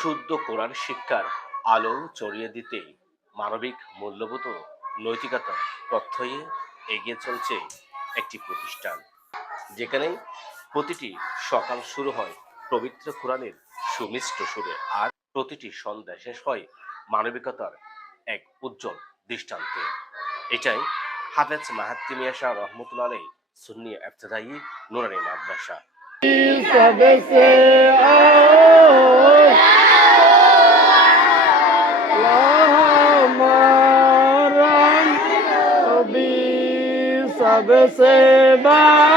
শুদ্ধ কোরআন শিক্ষার আলো চড়িয়ে দিতে মানবিক মূল্যবোধ ও নৈতিকতার তথ্যয়ে এগিয়ে চলছে একটি প্রতিষ্ঠান। যেখানে প্রতিটি সকাল শুরু হয় পবিত্র কোরআনের সুমিষ্ট সুরে আর প্রতিটি সন্ধ্যা শেষ হয় মানবিকতার এক উজ্জ্বল দৃষ্টান্তে। এটাই হাফেজ মাহাত্তি মিয়াশা রহমতুল্লাহ আলাই সুন্নি এফতেদায়ী নুরানি মাদ্রাসা। सबसे बड़ा